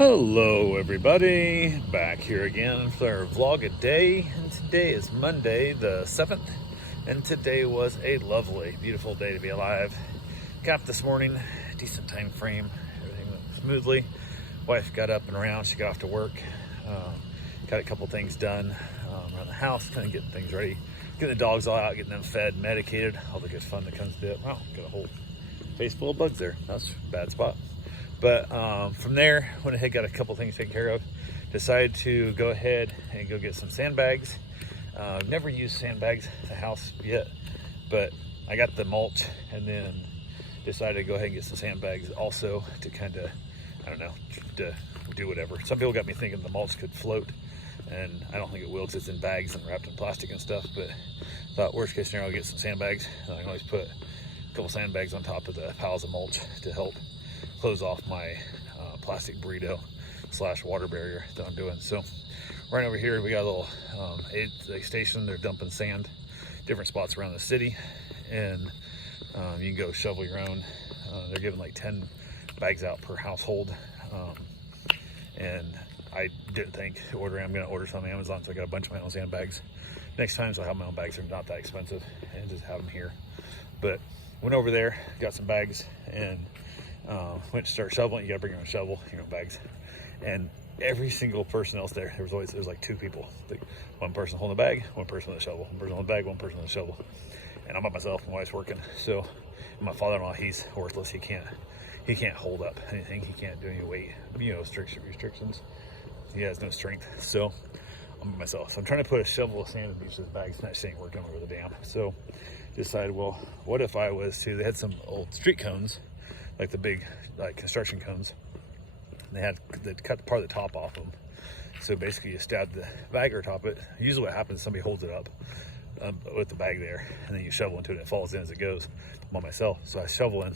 Hello everybody, back here again for our vlog a day, and today is Monday the 7th, and today was a lovely, beautiful day to be alive. Got up this morning, decent time frame, everything went smoothly. Wife got up and around, she got off to work, got a couple things done around the house, kind of getting things ready, getting the dogs all out, getting them fed, medicated, all the good fun that comes to it. Wow, got a whole face full of bugs there, that's a bad spot. But from there, went ahead, got a couple things taken care of. Decided to go ahead and go get some sandbags. I've never used sandbags at the house yet, but I got the mulch and then decided to go ahead and get some sandbags also to kind of, I don't know, to do whatever. Some people got me thinking the mulch could float, and I don't think it will because it's in bags and wrapped in plastic and stuff, but thought worst case scenario, I'll get some sandbags. I can always put a couple sandbags on top of the piles of mulch to help close off my plastic burrito / water barrier that I'm doing. So right over here we got a little aid station. They're dumping sand different spots around the city, and you can go shovel your own. They're giving like 10 bags out per household, and I didn't think ordering. I'm going to order some on Amazon, so I got a bunch of my own sandbags next time, so I have my own bags. They're not that expensive and just have them here. But went over there, got some bags, and went to start shoveling. You gotta bring your own shovel, your own bags, and every single person else there was like two people, like one person holding a bag, one person with a shovel, one person holding a bag, one person with a shovel, and I'm by myself. My wife's working, so my father-in-law, he's worthless. He can't hold up anything. He can't do any weight, restrictions. He has no strength, so I'm by myself. So I'm trying to put a shovel of sand in each of his bags, and that shit ain't working over the dam. So decided, well, what if I was to, they had some old street cones, like the big construction cones. They cut part of the top off them. So basically you stab the bag or top it. Usually what happens is somebody holds it up with the bag there, and then you shovel into it and it falls in as it goes. I'm on myself, so I shovel in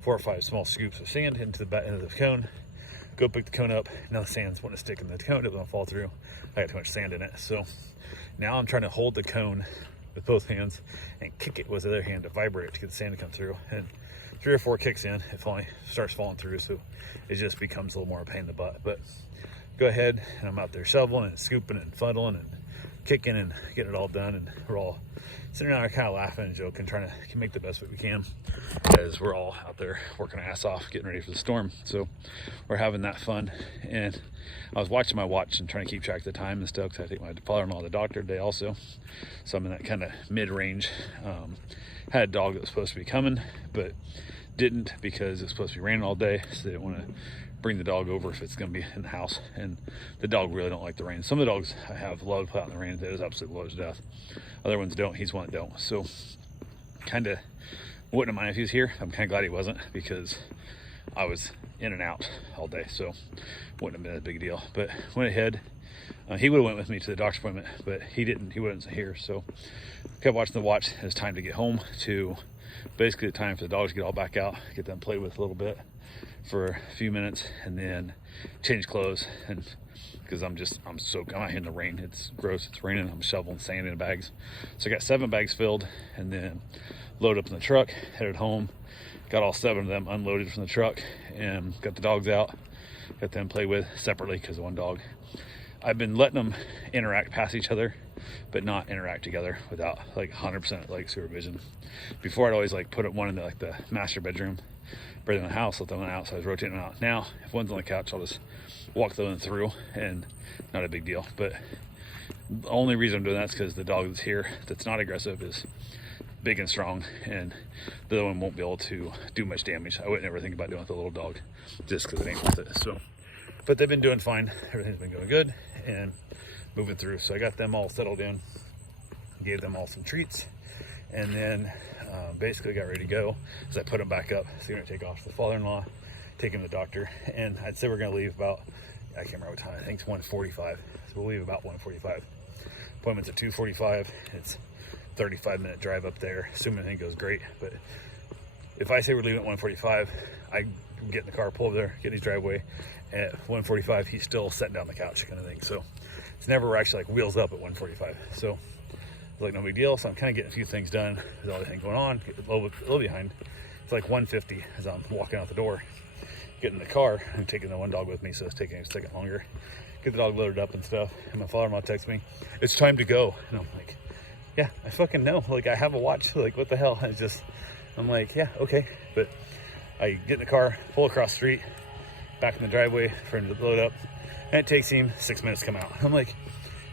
4 or 5 small scoops of sand into the cone, go pick the cone up. Now the sand's wanting to stick in the cone, it doesn't fall through. I got too much sand in it. So now I'm trying to hold the cone with both hands and kick it with the other hand to vibrate it to get the sand to come through. And 3 or 4 kicks in, it starts falling through, so it just becomes a little more a pain in the butt. But go ahead, and I'm out there shoveling and scooping and fuddling and kicking and getting it all done, and we're all sitting around kind of laughing and joking, trying to make the best of it we can, as we're all out there working our ass off, getting ready for the storm. So we're having that fun, and I was watching my watch and trying to keep track of the time and stuff, because I take my father-in-law to the doctor today also, so I'm in that kind of mid-range. Had a dog that was supposed to be coming, but didn't, because it's supposed to be raining all day, so they didn't want to bring the dog over if it's going to be in the house, and the dog really don't like the rain. Some of the dogs I have love to play out in the rain. They just absolutely love to death. Other ones don't. He's one that don't. So kind of wouldn't mind if he was here. I'm kind of glad he wasn't, because I was in and out all day, so wouldn't have been a big deal. But went ahead. He would have went with me to the doctor's appointment, but he didn't. He wasn't here, so kept watching the watch. It was time to get home, to basically the time for the dogs to get all back out, get them played with a little bit for a few minutes, and then change clothes. And because I'm out here in the rain, it's gross, it's raining, I'm shoveling sand in bags. So I got 7 bags filled, and then loaded up in the truck, headed home, got all 7 of them unloaded from the truck, and got the dogs out, got them played with separately, because one dog, I've been letting them interact past each other, but not interact together without like 100% like supervision. Before I'd always like put one in the master bedroom, but in the house, let them out, so I was rotating them out. Now, if one's on the couch, I'll just walk them through, and not a big deal. But the only reason I'm doing that is because the dog that's here, that's not aggressive, is big and strong, and the other one won't be able to do much damage. I wouldn't ever think about doing it with a little dog, just because it ain't worth it. So, but they've been doing fine. Everything's been going good and moving through. So I got them all settled in, gave them all some treats, and then basically got ready to go as I put them back up. So we're gonna take off to the father-in-law, take him to the doctor, and I'd say we're gonna leave about, I can't remember what time, I think it's 1:45. So we'll leave about 1:45. Appointment's at 2:45. It's 35-minute drive up there, assuming everything goes great. But if I say we're leaving at 1:45, I get in the car, pull over there, get in his driveway. At 1:45, he's still sitting down on the couch, kind of thing. So it's never actually like wheels up at 1:45. So it's like no big deal. So I'm kind of getting a few things done with all the things going on. Get a little behind. It's like 1:50 as I'm walking out the door. get in the car. I'm taking the one dog with me, so it's taking a second longer. Get the dog loaded up and stuff. And my father-in-law texts me, "It's time to go." And I'm like, yeah, I fucking know. Like, I have a watch. Like, what the hell? I'm like, yeah, okay. But I get in the car, pull across the street, back in the driveway for him to load up. And it takes him 6 minutes to come out. I'm like,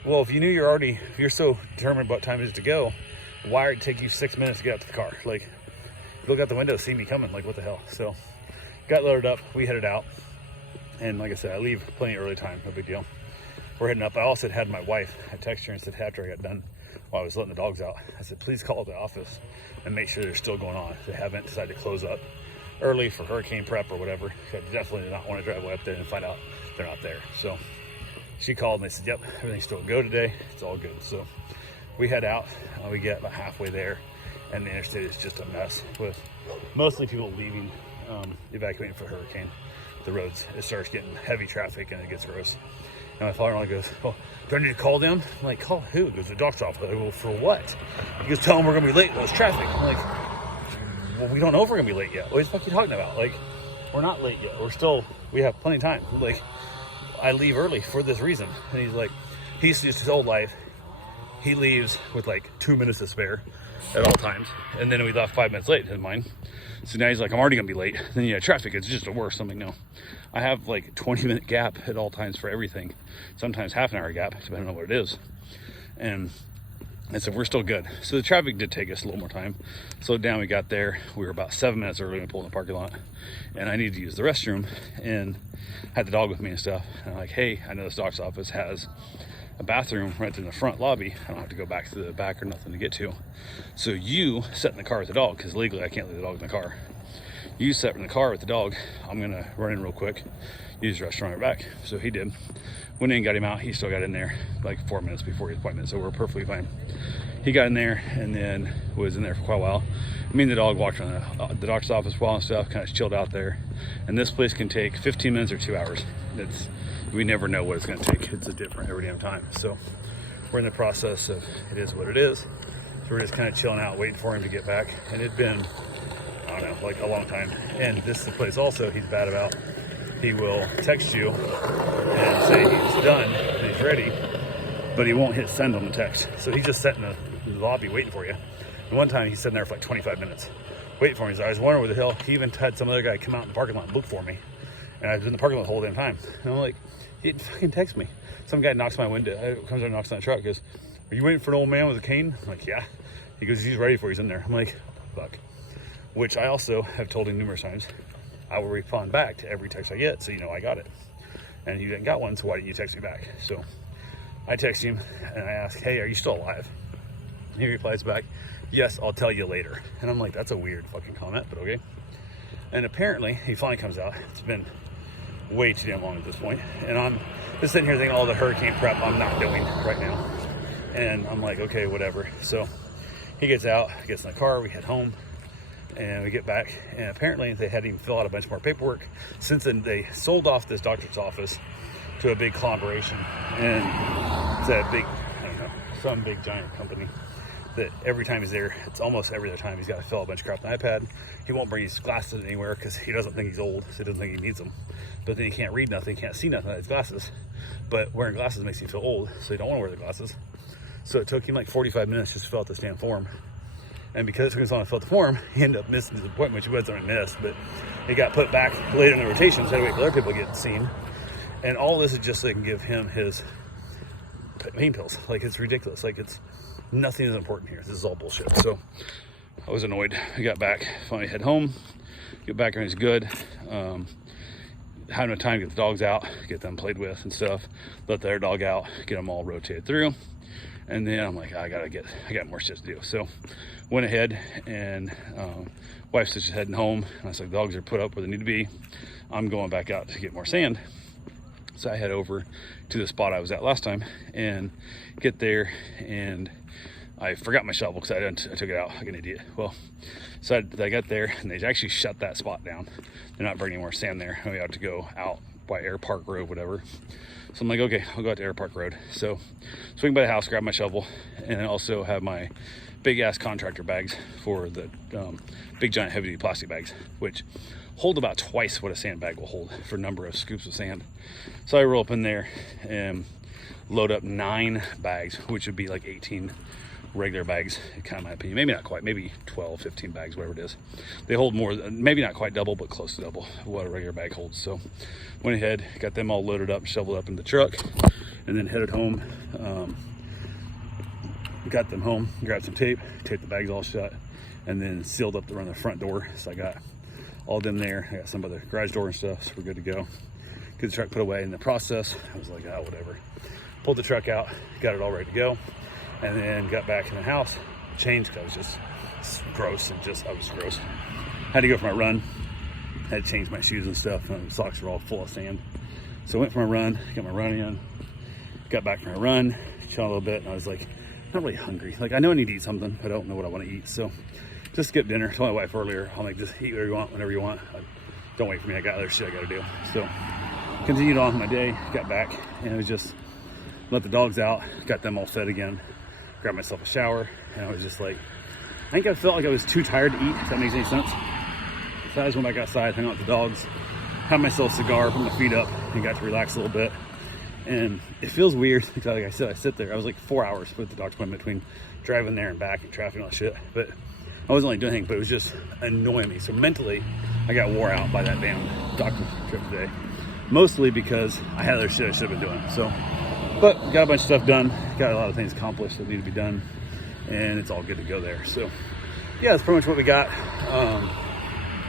well, if you knew if you're so determined about what time it is to go, why would it take you 6 minutes to get out to the car? Like, look out the window, see me coming. Like, what the hell? So, got loaded up. We headed out. And like I said, I leave plenty early time. No big deal. We're heading up. I also had my wife. I texted her and said, after I got done, while I was letting the dogs out, I said, please call the office and make sure they're still going on. If they haven't decided to close up early for hurricane prep or whatever. I definitely did not want to drive way up there and find out they're not there. So she called and they said, yep, everything's still go today. It's all good. So we head out. We get about halfway there, and the interstate is just a mess with mostly people leaving, evacuating for hurricane. The roads, it starts getting heavy traffic and it gets gross. And my father-in-law goes, well, do I need to call them? I'm like, call who? He goes, the doctor's office. I go, well, for what? He goes, tell them we're going to be late. Well, it's traffic. I'm like, well, we don't know if we're going to be late yet. What the fuck are you talking about? Like, we're not late yet. We have plenty of time. Like, I leave early for this reason. And he's like, he's just his old life. He leaves with like 2 minutes to spare at all times. And then we left 5 minutes late in mine. So now he's like, I'm already gonna be late. Then traffic is just the worst. I'm like, no. I have like 20-minute gap at all times for everything. Sometimes half an hour gap, depending on what it is. And so we're still good. So the traffic did take us a little more time. Slowed down, we got there. We were about 7 minutes early when we pulled in the parking lot. And I needed to use the restroom and had the dog with me and stuff. And I'm like, hey, I know this doc's office has a bathroom right in the front lobby. I don't have to go back to the back or nothing to get to. So you sit in the car with the dog, because legally I can't leave the dog in the car. You sit in the car with the dog. I'm gonna run in real quick, use the restroom right back. So he did. Went in, got him out. He still got in there like 4 minutes before his appointment, so we're perfectly fine. He got in there and then was in there for quite a while. Me and the dog walked around the doctor's office for a while and stuff, kind of chilled out there. And this place can take 15 minutes or 2 hours. We never know what it's going to take. It's a different every damn time. So we're in the process of, it is what it is. So we're just kind of chilling out, waiting for him to get back. And it'd been, I don't know, like a long time. And this is the place also he's bad about. He will text you and say he's done and he's ready, but he won't hit send on the text. So he's just sitting in the lobby waiting for you. And one time he's sitting there for like 25 minutes waiting for me. So I was wondering where the hell, he even had some other guy come out in the parking lot and look for me. And I was in the parking lot the whole damn time. And I'm like, he didn't fucking text me. Some guy knocks my window, comes out and knocks on the truck, goes, are you waiting for an old man with a cane? I'm like, yeah. He goes, he's ready for you, he's in there. I'm like, fuck. Which I also have told him numerous times, I will respond back to every text I get, so you know I got it. And you didn't got one, so why didn't you text me back? So I text him and I ask, hey, are you still alive? And he replies back, yes, I'll tell you later. And I'm like, that's a weird fucking comment, but okay. And apparently he finally comes out. It's been way too damn long at this point. And I'm just sitting here thinking all the hurricane prep I'm not doing right now. And I'm like, okay, whatever. So he gets out, gets in the car, we head home. And we get back, and apparently they had him fill out a bunch more paperwork. Since then, they sold off this doctor's office to a big collaboration, and it's a big, I don't know, some big giant company that every time he's there, it's almost every other time he's got to fill out a bunch of crap on the iPad. He won't bring his glasses anywhere because he doesn't think he's old, so he doesn't think he needs them. But then he can't read nothing, can't see nothing without his glasses. But wearing glasses makes him feel old, so he don't want to wear the glasses. So it took him like 45 minutes just to fill out this damn form. And because it took us on to fill out the form, he ended up missing his appointment, which he wasn't going to miss, but it got put back later in the rotation, so had to wait for other people to get seen. And all this is just so they can give him his pain pills. Like, it's ridiculous. Like, it's nothing is important here. This is all bullshit. So I was annoyed. I got back, finally head home, get back, everything's good. Had no time to get the dogs out, get them played with and stuff, let their dog out, get them all rotated through. And then I'm like, I got more shit to do. So went ahead and wife's just heading home. And I was like, the dogs are put up where they need to be. I'm going back out to get more sand. So I head over to the spot I was at last time and get there, and I forgot my shovel because I took it out like an idiot. Well, so I got there and they actually shut that spot down. They're not bringing more sand there. We have to go out by Air Park Road, whatever. So I'm like, okay, I'll go out to Air Park Road. So swing by the house, grab my shovel, and also have my big ass contractor bags for the big giant heavy duty plastic bags, which hold about twice what a sandbag will hold for number of scoops of sand. So I roll up in there and load up 9 bags, which would be like 18 regular bags, kind of my opinion. Maybe not quite, maybe 12, 15 bags, whatever it is. They hold more, maybe not quite double, but close to double what a regular bag holds. So went ahead, got them all loaded up, shoveled up in the truck, and then headed home. Got them home, grabbed some tape, taped the bags all shut, and then sealed up around the front door. So I got all of them there. I got some by the garage door and stuff, so we're good to go. Get the truck put away. In the process, I was like, oh, whatever. Pulled the truck out, got it all ready to go, and then got back in the house, changed, because I was just gross, and I was gross. Had to go for my run, had to change my shoes and stuff, and the socks were all full of sand. So I went for my run, got my run in, got back from my run, chilled a little bit, and I was like, not really hungry. Like, I know I need to eat something, but I don't know what I want to eat. So just skipped dinner. Told my wife earlier, I'm like, just eat whatever you want, whenever you want. Don't wait for me, I got other shit I gotta do. So continued on with my day, got back, and it was just let the dogs out, got them all fed again, grabbed myself a shower, and I was just like, I think I felt like I was too tired to eat, if that makes any sense. So I just went back outside, hung out with the dogs, had myself a cigar, put my feet up, and got to relax a little bit. And it feels weird because, like I said, I sit there. I was like 4 hours with the doctor's appointment between driving there and back and traffic and all that shit. But I wasn't only doing anything, but it was just annoying me. So mentally, I got wore out by that damn doctor's trip today. Mostly because I had other shit I should have been doing. So, but got a bunch of stuff done. Got a lot of things accomplished that need to be done. And it's all good to go there. So, yeah, that's pretty much what we got.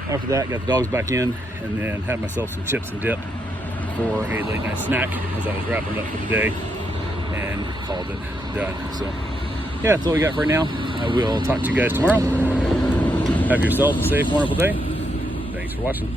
After that, got the dogs back in and then had myself some chips and dip for a late night snack as I was wrapping it up for the day, and called it done. So yeah, that's all we got for right now. I will talk to you guys tomorrow. Have yourself a safe, wonderful day. Thanks for watching.